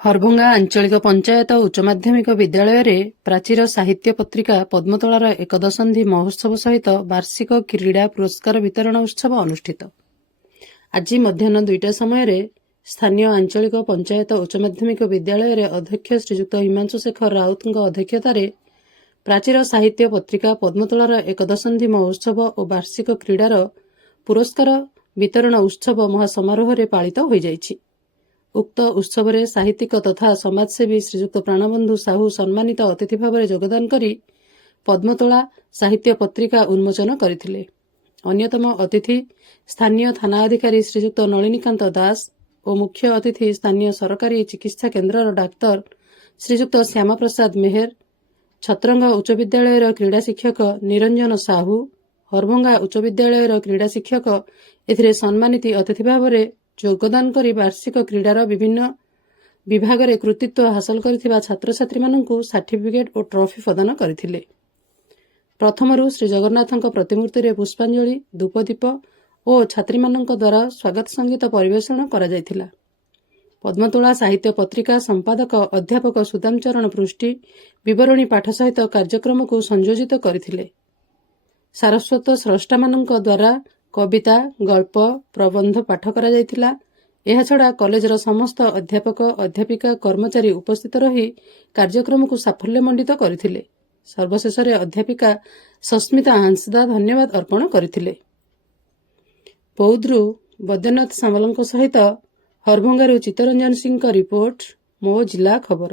ହରଭଙ୍ଗା ଆଞ୍ଚଳିକ ପଞ୍ଚାୟତ ଉଚ୍ଚ ମାଧ୍ୟମିକ ବିଦ୍ୟାଳୟରେ ପ୍ରାଚୀର ସାହିତ୍ୟ ପତ୍ରିକା ପଦ୍ମତୋଳାର ଏକଦଶନ୍ଧି ମହୋତ୍ସବ ସହିତ ବାର୍ଷିକ କ୍ରୀଡ଼ା ପୁରସ୍କାର ବିତରଣ ଉତ୍ସବ ଅନୁଷ୍ଠିତ। ଆଜି ମଧ୍ୟାହ୍ନ 2ଟା ସମୟରେ ସ୍ଥାନୀୟ ଆଞ୍ଚଳିକ ପଞ୍ଚାୟତ ଉଚ୍ଚ ମାଧ୍ୟମିକ ବିଦ୍ୟାଳୟରେ ଅଧ୍ୟକ୍ଷ ଶ୍ରୀଯୁକ୍ତ ହିମାଂଶୁ ଶେଖର ରାଉତଙ୍କ ଅଧ୍ୟକ୍ଷତାରେ ପ୍ରାଚୀର ସାହିତ୍ୟ ପତ୍ରିକା ପଦ୍ମତୋଳାର ଏକଦଶନ୍ଧି ମହୋତ୍ସବ ଓ ବାର୍ଷିକ କ୍ରୀଡ଼ାର ପୁରସ୍କାର ବିତରଣ ଉତ୍ସବ ମହାସମାରୋହରେ ପାଳିତ ହୋଇଯାଇଛି। ଉକ୍ତ ଉତ୍ସବରେ ସାହିତ୍ୟିକ ତଥା ସମାଜସେବୀ ଶ୍ରୀଯୁକ୍ତ ପ୍ରାଣବନ୍ଧୁ ସାହୁ ସମ୍ମାନିତ ଅତିଥି ଭାବରେ ଯୋଗଦାନ କରି ପଦ୍ମତୋଳା ସାହିତ୍ୟ ପତ୍ରିକା ଉନ୍ମୋଚନ କରିଥିଲେ। ଅନ୍ୟତମ ଅତିଥି ସ୍ଥାନୀୟ ଥାନା ଅଧିକାରୀ ଶ୍ରୀଯୁକ୍ତ ନଳିନୀକାନ୍ତ ଦାସ ଓ ମୁଖ୍ୟ ଅତିଥି ସ୍ଥାନୀୟ ସରକାରୀ ଚିକିତ୍ସା କେନ୍ଦ୍ରର ଡାକ୍ତର ଶ୍ରୀଯୁକ୍ତ ଶ୍ୟାମାପ୍ରସାଦ ମେହେର, ଛତ୍ରଙ୍ଗ ଉଚ୍ଚ ବିଦ୍ୟାଳୟର କ୍ରୀଡ଼ା ଶିକ୍ଷକ ନିରଞ୍ଜନ ସାହୁ, ହରଭଙ୍ଗା ଉଚ୍ଚ ବିଦ୍ୟାଳୟର କ୍ରୀଡ଼ା ଶିକ୍ଷକ ଏଥିରେ ସମ୍ମାନିତ ଅତିଥି ଭାବରେ ଯୋଗଦାନ କରି ବାର୍ଷିକ କ୍ରୀଡ଼ାର ବିଭିନ୍ନ ବିଭାଗରେ କୃତିତ୍ୱ ହାସଲ କରିଥିବା ଛାତ୍ରଛାତ୍ରୀମାନଙ୍କୁ ସାର୍ଟିଫିକେଟ୍ ଓ ଟ୍ରଫି ପ୍ରଦାନ କରିଥିଲେ। ପ୍ରଥମରୁ ଶ୍ରୀଜଗନ୍ନାଥଙ୍କ ପ୍ରତିମୂର୍ତ୍ତିରେ ପୁଷ୍ପାଞ୍ଜଳି, ଧୂପଦୀପ ଓ ଛାତ୍ରୀମାନଙ୍କ ଦ୍ୱାରା ସ୍ୱାଗତ ସଙ୍ଗୀତ ପରିବେଷଣ କରାଯାଇଥିଲା। ପଦ୍ମତୋଳା ସାହିତ୍ୟ ପତ୍ରିକା ସମ୍ପାଦକ ଅଧ୍ୟାପକ ସୁଦାମଚରଣ ପୃଷ୍ଟି ବିବରଣୀ ପାଠ ସହିତ କାର୍ଯ୍ୟକ୍ରମକୁ ସଂଯୋଜିତ କରିଥିଲେ। ସାରସ୍ୱତ ସ୍ରଷ୍ଟାମାନଙ୍କ ଦ୍ୱାରା କବିତା, ଗଳ୍ପ, ପ୍ରବନ୍ଧ ପାଠ କରାଯାଇଥିଲା। ଏହାଛଡ଼ା କଲେଜର ସମସ୍ତ ଅଧ୍ୟାପକ, ଅଧ୍ୟାପିକା, କର୍ମଚାରୀ ଉପସ୍ଥିତ ରହି କାର୍ଯ୍ୟକ୍ରମକୁ ସାଫଲ୍ୟମଣ୍ଡିତ କରିଥିଲେ। ସର୍ବଶେଷରେ ଅଧ୍ୟାପିକା ସସ୍ମିତା ହାଁସଦା ଧନ୍ୟବାଦ ଅର୍ପଣ କରିଥିଲେ। ବୌଦ୍ଧରୁ ବୈଦ୍ୟନାଥ ସାମଲଙ୍କ ସହିତ ହରଭଙ୍ଗାରୁ ଚିତ୍ତରଞ୍ଜନ ସିଂଙ୍କ ରିପୋର୍ଟ, ମୋ ଜିଲ୍ଲା ଖବର।